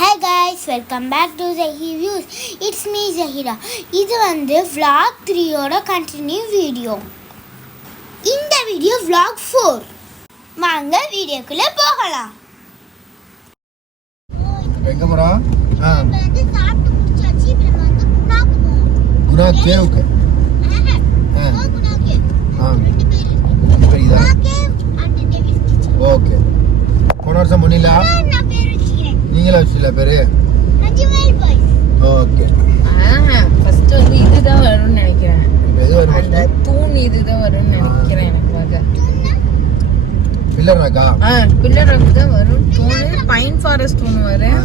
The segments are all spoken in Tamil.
Hey guys, welcome back to Zahi Views. It's me Zahira. இது வந்து vlog 3 ஓட கண்டினியூ வீடியோ. இந்த வீடியோ vlog 4. வாங்க வீடியோக்குள்ள போகலாம். எங்க போறோம்? வந்து சாப்பிட்டு முடிச்சாச்சு. இப்போ வந்து குணாக்கு போறோம். குணா கேவுக்கு. குணா கேவ். ரெண்டு பேர். புரியுதா? Guna cave and David kitchen. Okay. போன வருஷம் முன்னில நீங்களே வச்சில பேரு அஜ்மல் பாய்ஸ். ஓகே. ஃபர்ஸ்ட் வந்து இதுதான் வரும்னு நினைக்கிறேன். இது வரும். அந்த தூண் இதுதான் வரும்னு நினைக்கிறேன் எனக்கு பாக்க. Pillar Raqqa? பில்லர் ராக் தான் வரும். தூண் பைன் ஃபாரஸ்ட் தூண் வரும்.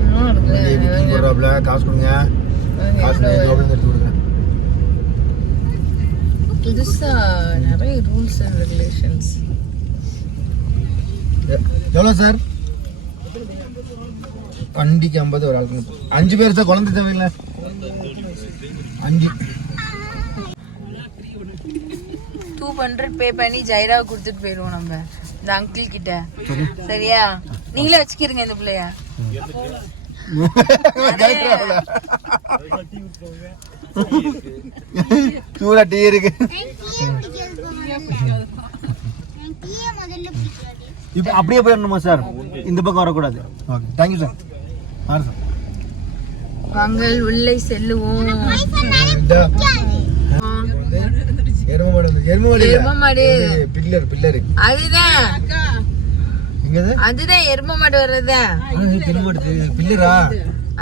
இன்னும் இருக்குல. போறப்ல காசு கொடுங்க. காசு எவ்வளவு எடுத்து கொடுங்க. புதுசா நிறைய ரூல்ஸ் அண்ட் ரெகுலேஷன்ஸ். எவ்வளோ சார்? வண்டிக்கு 50 ஒரு ஆளுக்கு 5 பேர் சார். குழந்தை தேவையில்லை 5. 200 பே பண்ணி ஜைராவை கொடுத்துட்டு போயிடுவோம் நம்ம இந்த அங்கிள் கிட்ட. சரியா? நீங்களே வச்சுக்கிறீங்க இந்த பிள்ளையா. சூடா டீ இருக்கு. இப்போ அப்படியே போயிடணுமா சார்? இந்த பக்கம் வரக்கூடாது. Okay, thank you sir. சார் வாங்கள் உள்ளே செல்லுவோம். அதுதான் எரும மாடு வர்றதா?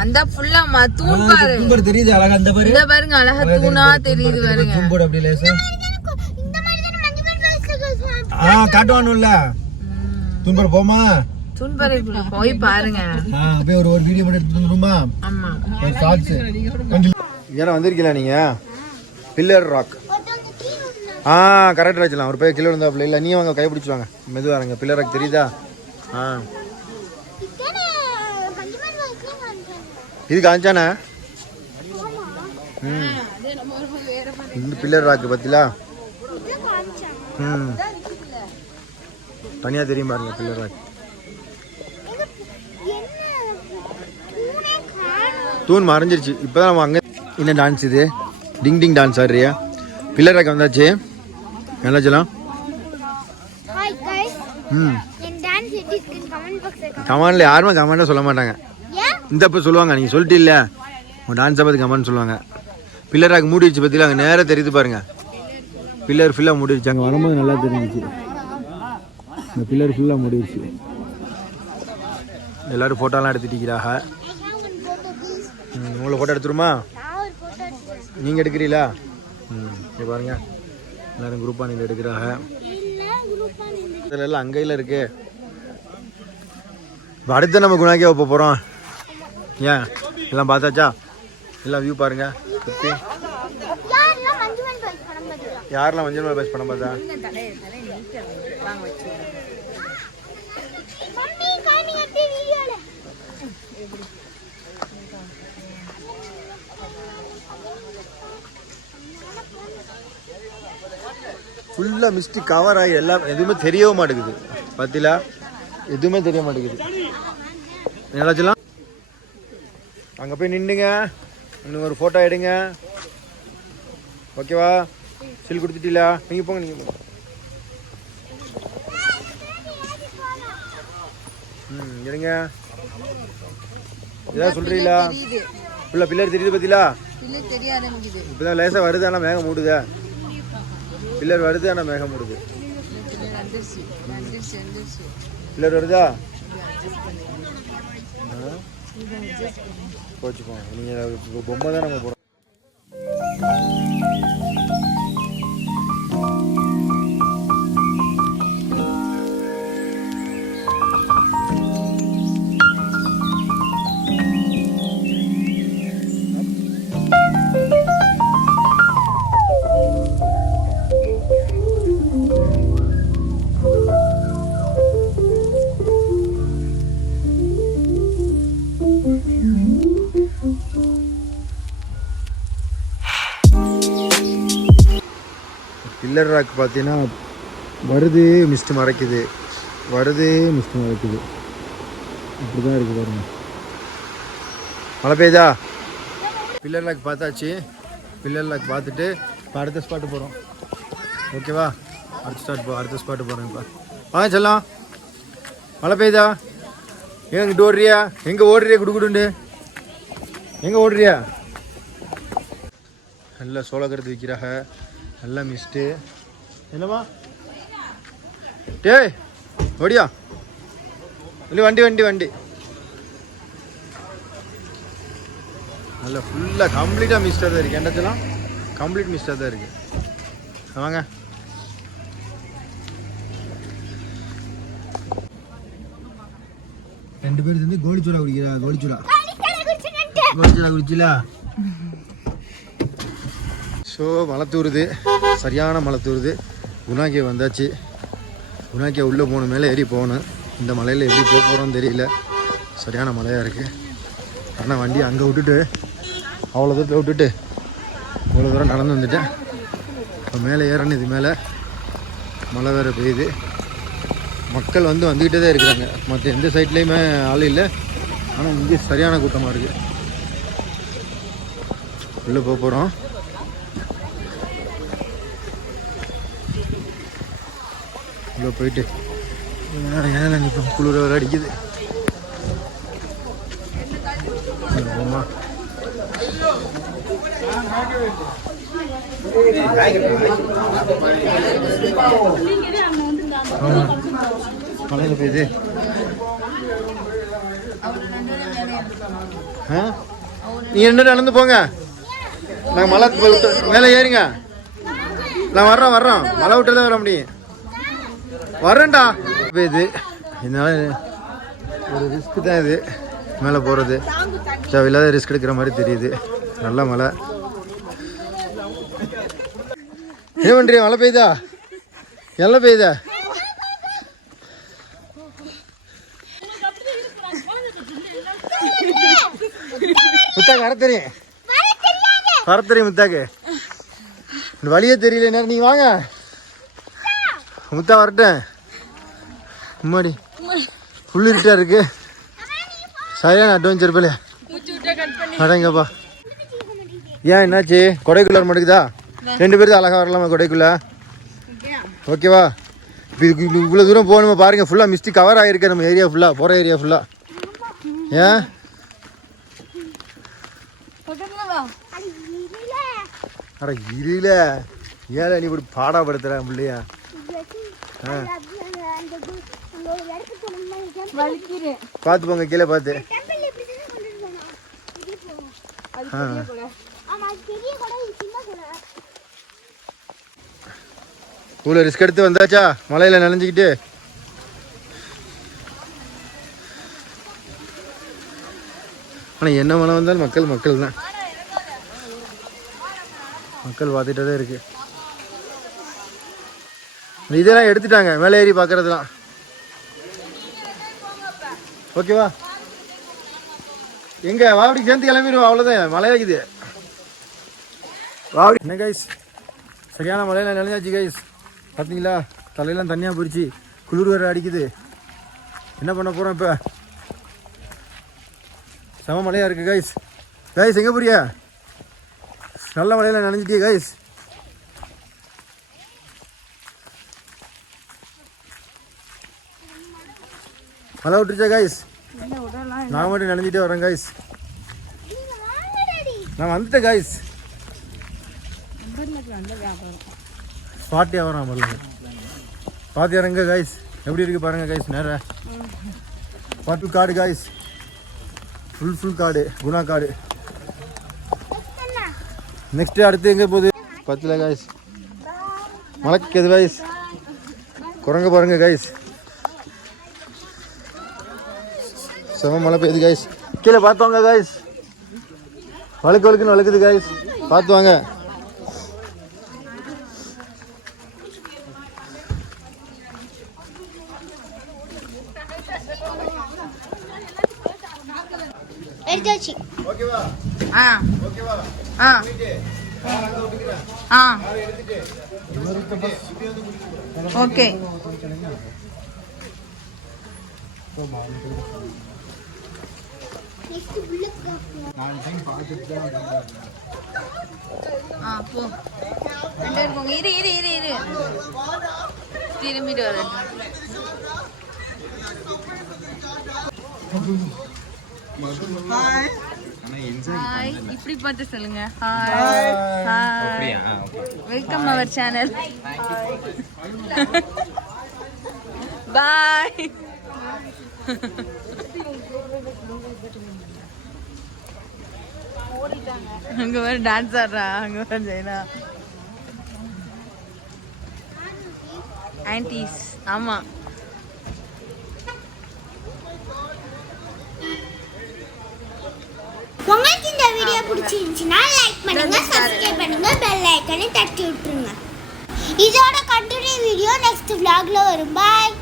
அந்த ஃபுல்லா தூண் பாரு தெரியுது அழகா. அந்த பாரு, இந்த பாருங்க அழகா தூணா தெரியுது பாருங்க. காட்டுவானுல்ல தூண்பாடு போமா? தூண்பாறை போய் பாருங்க. அப்படியே ஒரு வீடியோ மட்டும் எடுத்து வந்துருமா? ஆமா. ஷார்ட்ஸ் ஏன்னா வந்திருக்கீங்களா நீங்க? Pillar rock. கரெக்டாக வச்சலாம். ஒரு போய் கிலோ இருந்தாப்புல. இல்லை நீ வாங்க, கைப்பிடிச்சு வாங்க, மெதுவாக வாங்க. பில்லர் ராக் தெரியுதா? இது காஞ்சானே. இந்த பில்லர் ராக்கு பத்திலா தனியா தெரியும் பாருங்க. பில்லர் ராக் தூண் மறைஞ்சிருச்சு. இப்போதான் நம்ம அங்கே என்ன டான்ஸ் இது? டிங் டிங் டான்ஸ் ஆடுறியா? பில்லர் ராக் வந்தாச்சு. நல்லா சொல்லலாம். கமெண்ட்ல யாருமே கமெண்டாக சொல்ல மாட்டாங்க. இந்த இப்போ சொல்லுவாங்க, நீங்கள் சொல்லிட்டு இல்லை உங்கள் டான்ஸை பார்த்து கமெண்ட் சொல்லுவாங்க. பில்லர் ராக் மூடிடுச்சு பற்றில அங்கே நேராக தெரியுது பாருங்க. பில்லர் ஃபுல்லாக மூடிடுச்சு. அங்கே வரும்போது நல்லா தெரிஞ்சிச்சு. இந்த பில்லர் ஃபுல்லாக மூடிடுச்சு. எல்லோரும் ஃபோட்டோலாம் எடுத்துட்டீங்களாக. உங்களை ஃபோட்டோ எடுத்துருமா? நீங்கள் எடுக்கிறீங்களா? இங்கே பாருங்க, எல்லோரும் குரூப்பாக நீங்கள் எடுக்கிறாங்க. இதில் எல்லாம் அங்கையில் இருக்கு. இப்போ அடுத்து நம்ம குணாக்கே வைப்ப போகிறோம். ஏன் எல்லாம் பார்த்தாச்சா? எல்லாம் வியூ பாருங்க. சுற்றி யாரெல்லாம் மஞ்சள் மேலே பேஸ் பண்ண பார்த்தா? ஃபுல்லாக மிஸ்டி கவர் ஆகி எல்லாம் எதுவுமே தெரியவும் மாட்டேங்குது. பார்த்தீங்களா? எதுவுமே தெரிய மாட்டேங்குது. என்னாச்சுலாம் அங்கே போய் நின்றுங்க. இன்னும் ஒரு ஃபோட்டோ எடுங்க. ஓகேவா? சில் கொடுத்துட்டீங்களா? நீங்கள் போங்க, நீங்கள் போங்க. எடுங்க. ஏதாவது சொல்கிறீங்களா? ஃபுல்லாக பில்லர் தெரியுது பார்த்தீங்களா? இப்போதான் லேசாக வருது, ஆனால் மேகம் மூடுதா? பில்லர் வருது, ஆனால் மேகம் மூடுது. பில்லர் வருதா? போச்சுப்போம். நீங்கள் பொம்மை தான் நம்ம போகிறோம். பில்லர் ராக் பார்த்தீங்கன்னா வருது மிஸ்ட் மறைக்குது, வருது மிஸ்ட் மறைக்குது. இப்படி தான் இருக்குது பாருங்க. மழை பெய்யுதா? பில்லர் லாக் பார்த்தாச்சு. பில்லர் லாக் பார்த்துட்டு இப்போ அடுத்த ஸ்பாட்டு போகிறோம். ஓகேவா? அடுத்த ஸ்பாட்டு போகிறோம். இப்போ வாங்க செல்லாம். மழை பெய்யுதா? ஏன் இங்கிட்டு ஓடுறியா? எங்கே ஓடுறியா? குடுக்குடுண்டு எங்கே ஓடுறியா? நல்லா சோளக்கருத்து விற்கிறாங்க. நல்லா மிஸ்ட்டு. என்னம்மா டேய் ஓடியா? இல்லை வண்டி நல்லா ஃபுல்லாக கம்ப்ளீட்டாக மிஸ்டாக தான் இருக்குது. என்னச்சலாம் கம்ப்ளீட் மிஸ்டாக தான் இருக்குது. வாங்க. ரெண்டு பேர் வந்து கோலிச்சூடா குடிக்கிறா. கோலிச்சூடா குடிச்சிலா. ஸோ மழை தூருது, சரியான மழை தூருது. குணாக்கே வந்தாச்சு. குணாக்கே உள்ளே போகணும், மேலே ஏறி போகணும். இந்த மலையில் எப்படி போக போகிறோன்னு தெரியல. சரியான மழையாக இருக்குது. ஆனால் வண்டி அங்கே விட்டுட்டு அவ்வளோ தூரத்தில் விட்டுட்டு இவ்வளோ தூரம் நடந்து வந்துட்டேன். இப்போ மேலே ஏறணும். இது மேலே மழை வேறு பெய்யுது. மக்கள் வந்துக்கிட்டே தான் இருக்கிறாங்க. மற்ற எந்த சைட்லேயுமே ஆள் இல்லை. ஆனால் இங்கே சரியான கூட்டமாக இருக்குது. உள்ளே போக போகிறோம். உள்ளே போயிட்டு ஏன்னா இப்போ குளிர வேறு அடிக்குது. ஆமாம் மழையில் பெய்யுது. நீ என்ன நடந்து போங்க. நாங்கள் மழை விட்டு மேலே ஏறுங்க. நான் வர்றோம். மழை விட்டு தான் வர முடியும். வரேன்டா. இது இதனால ஒரு ரிஸ்க்கு தான். இது மேலே போகிறது தேவையில்லாத ரிஸ்க் எடுக்கிற மாதிரி தெரியுது. நல்ல மழை. என்ன பண்ணுறியா? மழை பெய்யுதா? எல்லாம் பெய்யுதா? முத்தாக்கு வர தெரியும் முத்தாக்கு. இந்த வழியே தெரியல. நேரம் நீ வாங்க. முத்தா வரட்டேன். முன்னாடி ஃபுல் இருட்டா இருக்கு. சரியான அட்வென்ச்சர் போல. அடங்கப்பா. ஏன் என்னாச்சு? கொடைக்குள்ளார மாட்டேங்குதா? ரெண்டு பேரும் அழகா வரலாமா கொடைக்குள்ள? ஓகேவா? இப்போ இவ்வளோ தூரம் போகணுமா பாருங்க. ஃபுல்லாக மிஸ்டி கவர் ஆகிருக்கு நம்ம ஏரியா ஃபுல்லாக. போகிற ஏரியா ஃபுல்லாக. ஏன் அட இருல ஏழை நீ இப்படி பாடாப்படுத்துற பிள்ளையா? பார்த்து போங்க கீழே பார்த்து. இவ்வளோ ரிஸ்க் எடுத்து வந்தாச்சா மலையில் நனைஞ்சிக்கிட்டு? ஆனால் என்ன மழை வந்தாலும் மக்கள் தான். மக்கள் பார்த்துட்டே தான் இருக்கு. இதெல்லாம் எடுத்துட்டாங்க மேலே ஏறி பார்க்கறதுலாம். ஓகேவா? எங்க வாவடி சேர்ந்து கிளம்பிடுவோம். அவ்வளோதான். மழையாக்குது வாவடி. என்ன கைஸ், சரியான மழையில நினைஞ்சாச்சு கைஸ். பார்த்தீங்களா? தலையெல்லாம் தனியாக போயிடுச்சு. குளிர் வேறு அடிக்குது. என்ன பண்ண போகிறோம் இப்போ? செம மழையாக இருக்குது கைஸ். கைஸ் எங்கே போறியா? நல்ல மழையில நினைஞ்சிட்டியே கைஸ். மழை விட்டுருச்சா கைஸ்? நான் மட்டும் நினைஞ்சிட்டே வரேன் கைஸ். நான் வந்துட்டேன் கைஸ். பாட்டியாக வரோம் பாருங்க. பாத்தி இறங்க கைஸ். எப்படி இருக்கு பாருங்க கைஸ். நேரம் பாட்டு காடு கைஸ். ஃபுல் காடு. குணா காடு. நெக்ஸ்ட் அடுத்து எங்கே போகுது? பத்துல கைஸ். மழைக்கு எது கைஸ்? குரங்க பாருங்க கைஸ். செம மழை பெய்யுது கைஸ். கீழே பார்த்து வாங்க கைஸ். வழுக்குன்னு வழுக்குது கைஸ். பார்த்து வாங்க. எடுத்தாச்சு. ஓகேவா? ஓகேவா? ஓகே. 4 டைம் பார்த்துட்டு தான் போ 2 பேர் போங்க. இரு திரும்பிட்டு வரேன். ஹாய், இப்படி பார்த்து சொல்லுங்க. Hi, welcome our channel. Bye. அங்க வர டான்ஸ் ஆடுறா. அங்க வர ஜெயனா ஆன்டிஸ். ஆமா, உங்களுக்கு இந்த வீடியோ பிடிச்சிருந்துச்சுன்னா லைக் பண்ணுங்க, சப்ஸ்கிரைப் பண்ணுங்க, பெல் ஐகானை தட்டி விட்டுருங்க. இதோட கண்டினியூ வீடியோ நெக்ஸ்ட் vlogல வரும். பாய்.